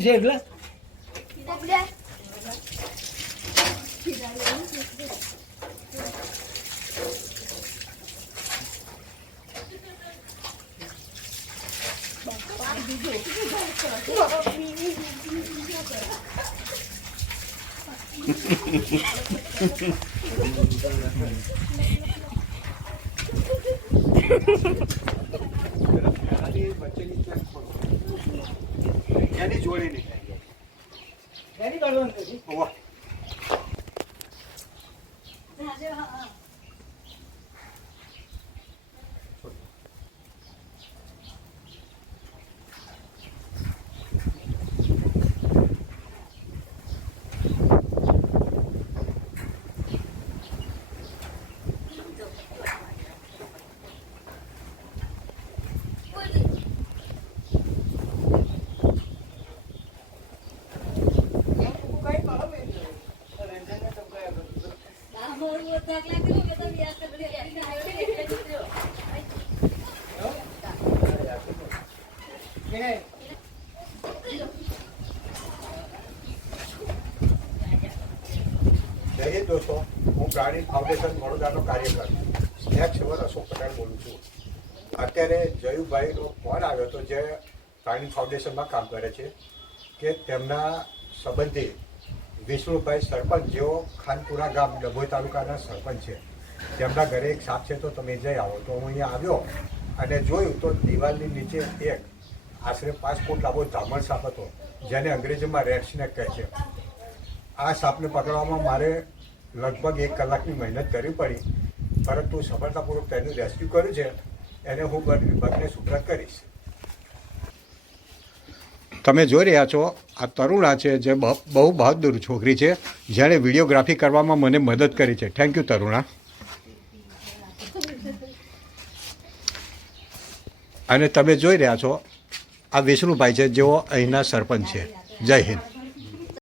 છે એટલે એની જોડી નહીં એની કરવાનું નથી જય દોસ્તો, હું પ્રાણી ફાઉન્ડેશન વડોદરાનો કાર્યકર સ્નેક સેવર અશોક પટેલ બોલું છું. અત્યારે જયુભાઈનો ફોન આવ્યો હતો જે પ્રાણી ફાઉન્ડેશનમાં કામ કરે છે કે તેમના સંબંધી વિષ્ણુભાઈ સરપંચ જેઓ ખાનપુરા ગામ ડભોઈ તાલુકાના સરપંચ છે, તેમના ઘરે એક સાપ છે તો તમે જઈ આવો. તો હું અહીંયા આવ્યો અને જોયું તો દિવાલની નીચે એક આશરે 5 ફૂટ લાંબો ધામણ સાપ હતો, જેને અંગ્રેજીમાં રેડ સ્નેક કહે છે. આ સાપને પકડવામાં મારે લગભગ 1 કલાકની મહેનત કરવી પડી, પરંતુ સફળતાપૂર્વક તેનું રેસ્ક્યુ કર્યું છે. એને હું બગને સુપ્રત કરીશ. તમે જોઈ રહ્યા છો આ તરુણા છે જે બહુ બહાદુર છોકરી છે, જેણે વિડીયોગ્રાફી કરવામાં મને મદદ કરી છે. Thank you Taruna. અને તમે જોઈ રહ્યા છો આ વિષ્ણુભાઈ છે જેઓ અહીંના સરપંચ છે. જય હિન્દ.